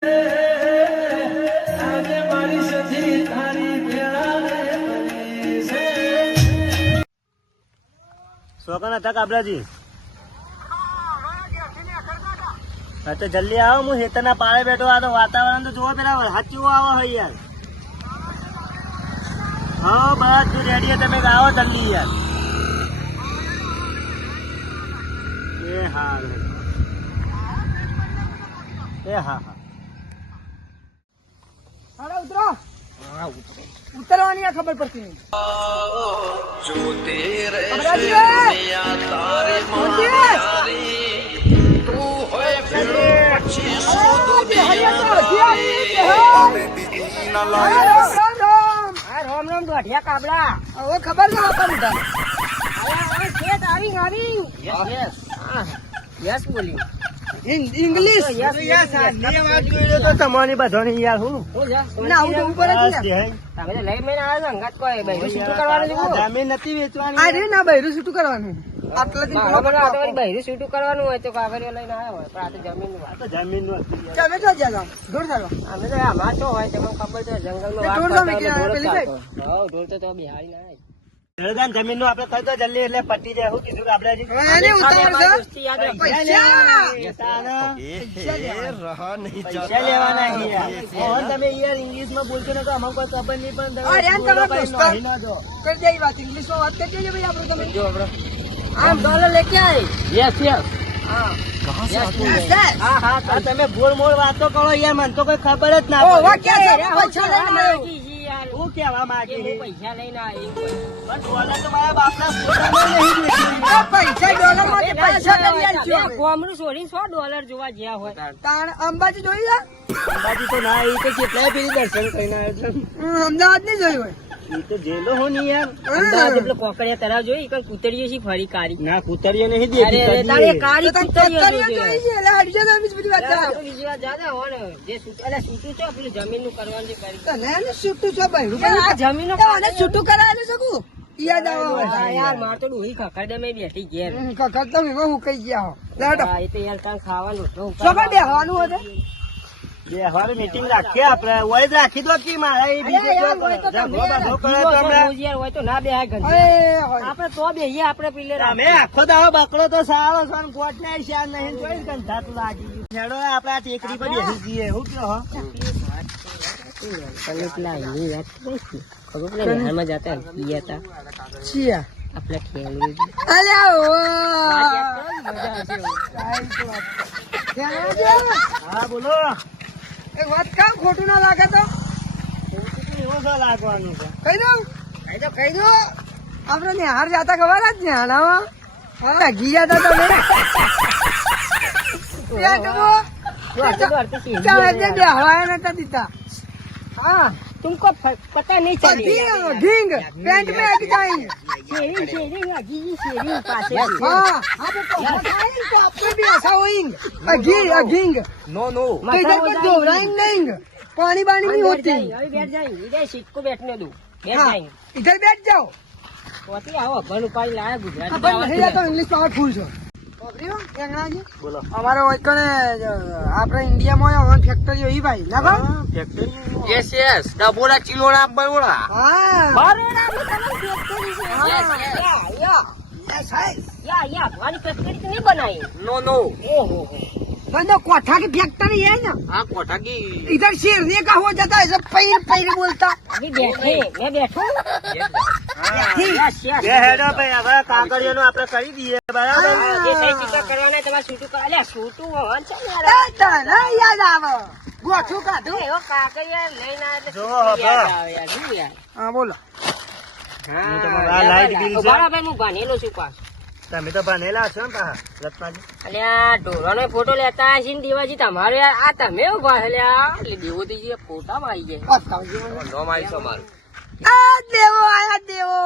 શોકન હતા કાબલાજી? હા તો જલ્દી આવો, હું હેતરના પાળે બેઠો. આ તો વાતાવરણ તો જોવો, પેલા વરસાદ કેવો આવો હોય યાર. હા બધું રેડી, તમે આવો જલ્દી યાર. એ હા હા. ઉતરો. ઉતરવાની આ ખબર પડતી નહીં. રામ રામ દોઢિયા કાબલા. હવે ખબર ના હતા યસ બોલી ઇંગ્લિશ. તમારી બધાની યાર હું ના આવું તો ઉપર જ ને. તમે તો લઈ મેં આવ્યા અંગાત કોઈ બૈરું શૂટું કરવાનું જમીન નથી વેચવાની. અરે ના બૈરું શૂટું કરવાનું. આટલા દિન બૈરું શૂટું કરવાનું હોય તો કાગળિયો લઈને આવ્યા હોય, પણ આ તો જમીન નું વાત. જમીન નું તમે તો જ્યાં ઢોર ચાલો. અમે તો આમાં શું હોય તમને ખબર છે, જંગલમાં ઢોર તો મેકી આવ્યા પેલી સાઈડ. ઢોર તો બિહારી ના જમીન નું આપડે થઈ તો જલ્દી એટલે પટી જાય. શું કીધું આપડે એને ઉતાવળ છે. પૈસા લેવાના છે યાર. તમે યાર ઇંગ્લિશ માં બોલશો ને તો અમને કોઈ ખબર નહીં, પણ કરી દે વાત ઇંગ્લિશમાં વાત કરી દેજો ભાઈ આપણે તમે. જો આપણે આમ ડોલર લેકે આય. યસ હા તમે બોલ મોલ વાતો કરો યાર, મને તો કોઈ ખબર જ ના ઓ પડે. વાહ ક્યાં છે પૈસા લઈને આવ્યો. શું કેવા માંગે છે? પૈસા લઈને આવ્યો પણ ડોલર તો મારા બાપના પોતાના નહીં દેખાય. પૈસા ડોલર માટે પૈસા કરી આલજો. ગોમડું છોડીને $100 જોવા જ્યાં હોય. તાણ અંબાજી જોઈ જા. અંબાજી તો ના, એ તો કેટલાય પેલી દર્શન કરીને આવ્યો છે. અમદાવાદ નહીં જોયું હોય. એ તો જેલો હો નહીં યાર. અમદાવાદ પેલો કોકડિયા તળાવ જોઈ, એક કૂતરીઓ છે ફરી કારી. ના કૂતરીઓ નહીં અરે દેખી. તારે કારી તો કૂતરીઓ તત્તરીઓ જોઈ જોઈ છે એટલે હટજો તો બીજી બધી વાત છે. કરો. તો બીજી વાત જાદા હોય ને, જે છૂટું છે પેલું જમીન નું કરવાનું છે કરી. તને એને છૂટું છો ભાઈ આ જમીનો મને છૂટું કરાવેલું શકું યાદ આવે હા યાર, માર તો ડોહી ખખડે મેં બેઠી ઘેર. કકર તો વિવો હું કઈ ગયા હો લેડો હા, એ તો યાર તાર ખાવાનું હતું. સગા બેહવાનું હતું બેહવાની મીટિંગ રાખીએ આપડે. હોય જ રાખી દો કે મારા એ બીજું યાર, કોઈ હોય તો કરે. તમે ધંધો યાર. બધો કરે તો રોજ હમણાં. યાર હોય તો ના બેહાય ગંજી. અરે હોય આપણે તો બેહીએ, આપણે પેલે તમે આખો દાડો બકરો તો સારો છો ને ગોટ ને શાન નહીં જોઈ કંઠાતું લાગી ગયું. હેડો આપડે આ ટેકરી પર બેસી જઈએ. હું કહો હો? તમે પેલા એની વાત કરીશ ને, ખબર પેલા નહેરમાં જતા ને, ઈ હતા છીએ આપણે ખેલવું. અલ્યા ઓ હા બોલો. એક વાત કામ ખોટું ના લાગે તો એવું તો લાગવાનું છે. કહી દો આપડે નિહાર જાતા ખબર જ નિહાળામાં હા ઘી જતા તમે બેહવાયા નતા દીધા हाँ तुमको पता नहीं चलेगा। घिंग पेंट में अट जाएंगे शेरिंग शेरिंग अजीजी शेरिंग पासे हाँ आप तो आपको भी ऐसा होएंगे घिंग नो नो. तो इधर पर दोहराएंगे नहीं पानी पानी नहीं होती अभी बैठ जाएंगे, इधर सीट को बैठने दो, बैठ हाँ, जाएंगे। इधर बैठ जाओ पति आओ अपन उपाय लाया गुजरात अपन नहीं जाता इंग्लिश पावरफुल છો બોલો. અમારે કને આપણે ઇન્ડિયામાં ફેક્ટરી હોય ભાઈ ના ભાઈ ફેક્ટરી यस यस डबोरा चिलोड़ा बरोड़ा હા बरोड़ा में कौन फैक्ट्री है? हाँ। या हमारी फैक्ट्री तो नहीं बनाई। No no. ओहो बंदो कोठा की फैक्ट्री है ना हाँ कोठा की. इधर शेरने का हो जाता है सब पैर पैर बोलता अभी बैठे मैं बैठू। यस यस બે હેડો ભાઈ, હવે કાગળિયાનું આપણે કરી દઈએ બરાબર. ये सही टीका करवाना है तुम्हारा शूटू का। अरे शूटू होवन છે ને યાર। તને યાદ આવે ગોઠું કાઢું એવો કાગળિયા લઈને આવે એટલે જો શૂટુ હવે. યાદ આવે યાર, શું યાર? હા બોલો હા, તમારું આ લાઈટ બિલ છે? ઉભા રહો ભાઈ, હું ભણેલો છું પાછો. તમે તો ભણેલા છો ને પાછા રત્નાજી. અલ્યા ઢોરાનો ફોટો લેતા હશે ને દેવાજી તમારે યાર, આ તમે ઉભા અલ્યા એટલે દેવોજી ફોટામાં આવી જાય. બતાવજો મને. નો મારી તમારું આ દેવો આયા દેવો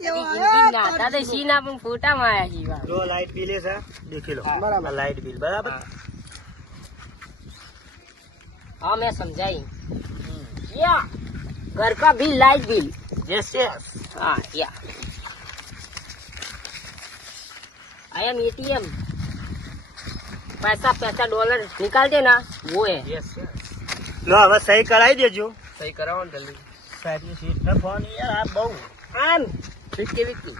દેવો જિંદગી નાતા તો સી ના પણ ફોટામાં આયા છીએ વાર. જો લાઈટ બિલ છે દેખી લો. બરાબર. આ લાઈટ બિલ બરાબર. हाँ मैं समझाई। या घर का bill, light bill. Yes yes. हाँ या आई एम ATM। पैसा डॉलर निकाल दे ना वो है। લો હવે સહી કરાવી દેજો. सही कराओ ना जल्दी। સાહેબની સીટનો ફોન યાર આ બહુ आम 50-50।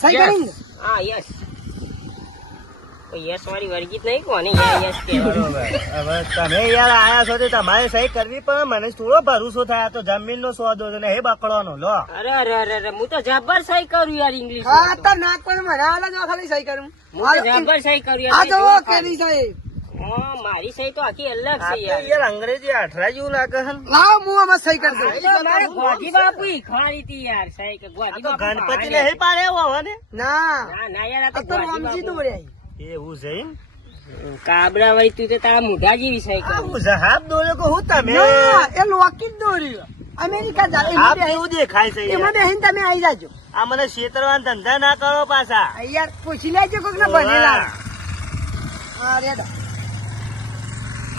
સહી કરીને हाँ यस। यस वाली वर्गीत नहीं कोनी यस के। બરોબર. હવે તમે યાર આયા છો તો તમારે સહી કરવી પણ મને થોડો ભરોસો થાય. આ તો જમીનનો સોદો છે ને એ બકડોનો. લો अरे अरे अरे अरे मुझे जबर सही करूँ यार इंग्लिश હા તો નાક પણ મને હાલ જ ખાલી સહી કરું मुझे जबर सही करूँ આ यार। જો કેરી સાહેબ हाँ मारी सही तो आखी अलग આ से તો यार। યાર અંગ્રેજી આઠરા જેવું લાગે છે ને. લાવ હું આમાં સહી કરી દઉં तो हमारे गोदी बापू ही खारी थी यार सही के આ गोदी તો बापू ગણપતિ खारे। નહીં પાડે એવો હવે ને. ના ना ना यार आ આ तो તો गोदी રામજી बापू। દોડ્યા એવું છે એમ? काबरा वही तू तो तारा मुढ़ा जी भी सही करूँ। આવું જહાબ દોર્યો કે હું તમે ના એ લોકી જ દોર્યું અમેરિકા જા આપ એમાં એવું દેખાય છે એમાં યાર. બેહીને તમે આવી જાજો આ મને છેતરવાના ધંધા ના કરો પાછા. આ યાર પૂછી લેજો કોક ને ભણેલા હા રેડા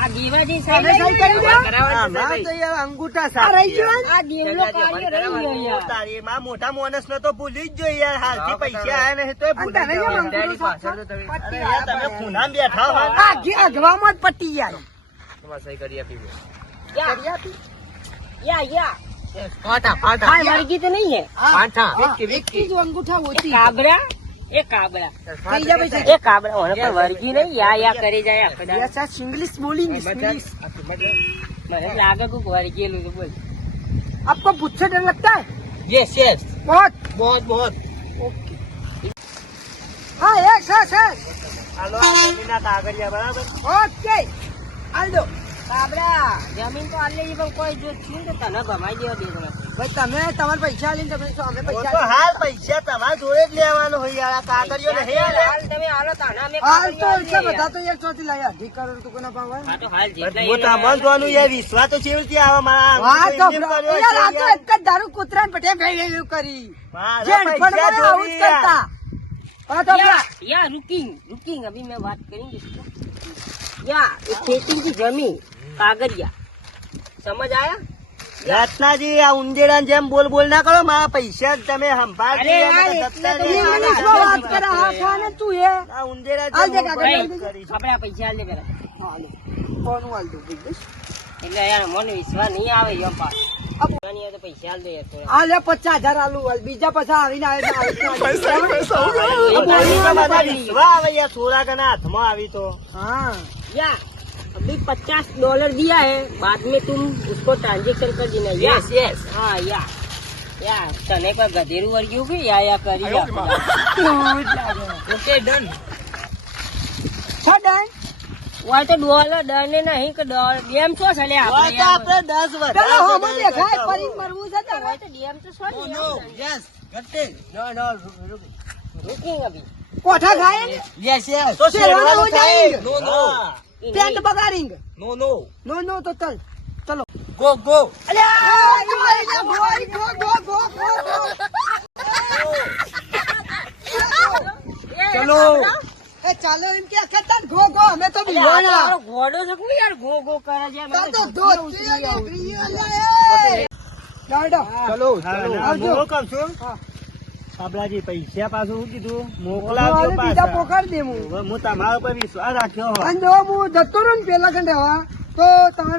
आ दीवाजी તમે સહી કરી દો આમાં તો યાર અંગૂઠા આ સાફ રહી યાર. ગયો आ देवलो कार्य रही है यार। તારી માં મોટા માણસ ને તો ભૂલી જ જોઈએ યાર. હાલથી પૈસા આયા નહીં તોય ભૂલી તને કેમ જવાય. અંગૂઠો સાફ છે? અરે યાર તમે પૂનામાં બેઠા હો. આ અગવામાં જ પટ્ટી યાર या કરી આપી या हाँ वर्गी तो नहीं है। એક જ અંગૂઠા ઓછી काबरा ये काबरा થઈ જા ભાઈ ये काबरा होने पर वर्गी नहीं या करे जाए अपना। યસ યસ इंग्लिश बोली इंग्लिश मैंने लागे को वर्गी लो तो बोल। आपको मुझसे डर लगता है यस यस बहुत बहुत बहुत. ओके हाँ यस यस यस હાલો આ જમીનના કાગળિયા બરાબર. ओके हाल दो काबरा जमीन तो आले पर कोई जो छीन तो तना भमाई देवा दे देना। ભાઈ તમે તમારા પૈસા લઈને તમે શું અમે ઓ પૈસા તો હાલ પૈસા તમારા જોડે જ લેવાનો હોય યાર. આ કાગળિયો નહીં હાલે. हाल तमे आलो ताना में હાલ તો એટલા બધા તો યાર ચોથી લાયા અઢી કરોડ તો કોના પાવા हां तो हाल जितना હું તમારવાનું યાર વિશ્વાસ તો કેવી આવે મારા વાહ તો એમ કર્યો યાર આ છે તો યાર. એક જ દારૂ કૂતરાને પટે ભેગી કરી મારા જેન પૈસા પણ મને આવું જ જોડી યાર. કરતા હા તો या रुकिंग रुकिंग अभी मैं बात करेंगे इसको। या ये खेती की जमीन कागड़िया समझ आया। રત્નાજી આ ઉંદેડા જેમ બોલ બોલ ના કરો. મારા પૈસા જ તમે સંભાળ અરે યાર, જતા એટલે તો રહી. ઇંગ્લિશમાં વાત કરે હા ખાને તું એ આ ઉંદેડા હાલ જેમ દે હું કાગળ વાત દે. કરીશ. આપડા પૈસા આલે પેલા હાલો કોનું હાલ દો ભાઈ એટલે યાર મને વિશ્વાસ નહીં આવે એમ પાસ અબ નહીં તો પૈસા આલ દે યાર થોડા। આ લે 50,000 આલુ હાલ બીજા પાછા આવીને આવે પૈસા બધા વિશ્વા આવે યાર. થોડા ઘણા હાથમાં આવી તો હા या अभी $50 दिया है बाद में तुम उसको ट्रांजेक्शन कर देना। यस यस हाँ या तने पर गधेरू वर्गी होगी या करी ओके डन। છડન वो तो डॉलर डरने नहीं कि डॉलर डीएम शो चले હોય તો આપણે 10 પેલો વધારે હોમો દેખાય ફરી મરવું છે તારે तो डीएम तो शो યસ ગટ્ટે रुकिंग अभी કોઠા ખાય ને યસ યસ તો શેરવાનો શેરવાનો હો જાયેંગે. નો નો પેન્ટ બગાડેંગે નો નો નો નો તો ચલ ચલો ગો ગો અલ્યા ગો ગો ગો ગો ચલો એ ચાલો એમ કે અખતર ગો ગો અમે તો બીવાના घोड़ो सकूं यार घो घो करे जाए તા તો ધોતી નોકરી અલ્યા એ ડાડો ચલો આવજો. હું કહું છું હા. બાબલાજી પૈસા પાછું શું કીધું હવે મોકલાવજો બીજા પાછા. પોકાડ દે હું હવે હું તમારા પર વિશ્વાસ રાખ્યો હોય. અને જો હું જતો રહું ને પેલા કંડે હવા તો તમે